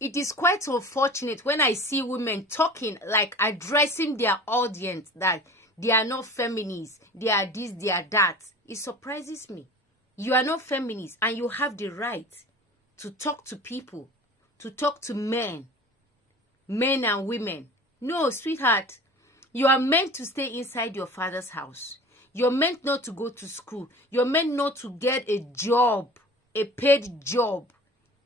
it is quite unfortunate when I see women talking, like addressing their audience, that they are not feminists, they are this, they are that. It surprises me. You are not feminist and you have the right to talk to people, to talk to men and women. No, sweetheart, you are meant to stay inside your father's house. You're meant not to go to school. You're meant not to get a job, a paid job.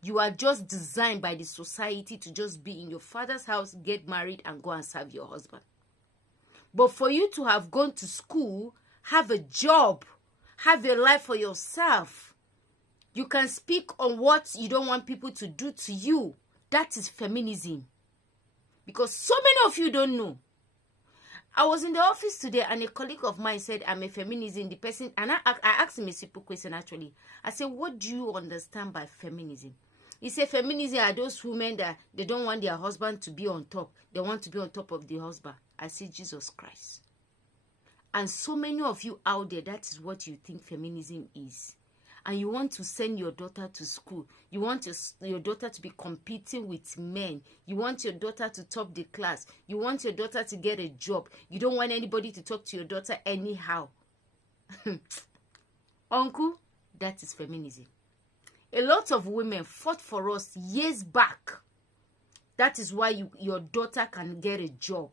You are just designed by the society to just be in your father's house, get married, and go and serve your husband. But for you to have gone to school, have a job, have a life for yourself, you can speak on what you don't want people to do to you. That is feminism. Because so many of you don't know. I was in the office today and a colleague of mine said, I'm a feminist. The person, and I asked him a simple question actually. I said, what do you understand by feminism? He said, feminism are those women that they don't want their husband to be on top. They want to be on top of the husband. I said, Jesus Christ. And so many of you out there, that is what you think feminism is. And you want to send your daughter to school. You want your daughter to be competing with men. You want your daughter to top the class. You want your daughter to get a job. You don't want anybody to talk to your daughter anyhow. Uncle, that is feminism. A lot of women fought for us years back. That is why your daughter can get a job.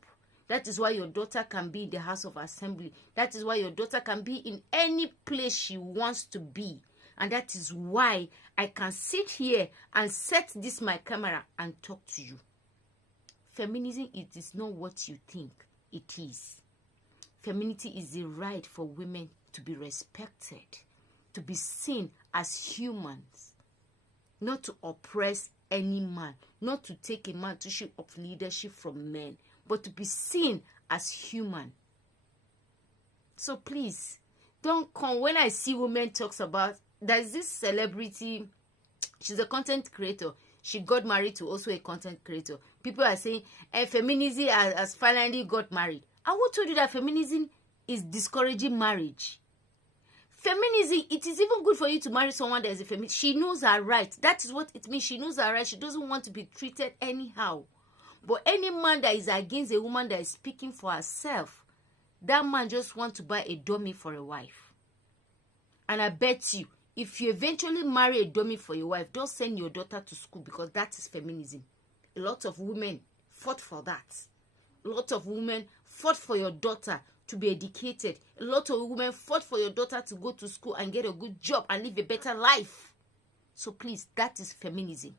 That is why your daughter can be in the House of Assembly. That is why your daughter can be in any place she wants to be. And that is why I can sit here and set this my camera and talk to you. Feminism, it is not what you think it is. Femininity is the right for women to be respected, to be seen as humans, not to oppress any man, not to take a man to show of leadership from men, but to be seen as human. So please, don't come when I see women talks about, there's this celebrity, she's a content creator. She got married to also a content creator. People are saying, feminism has finally got married. I will tell you that feminism is discouraging marriage. Feminism, it is even good for you to marry someone that is a feminist. She knows her right. That is what it means. She knows her right. She doesn't want to be treated anyhow. But any man that is against a woman that is speaking for herself, that man just wants to buy a dummy for a wife. And I bet you, if you eventually marry a dummy for your wife, don't send your daughter to school, because that is feminism. A lot of women fought for that. A lot of women fought for your daughter to be educated. A lot of women fought for your daughter to go to school and get a good job and live a better life. So please, that is feminism.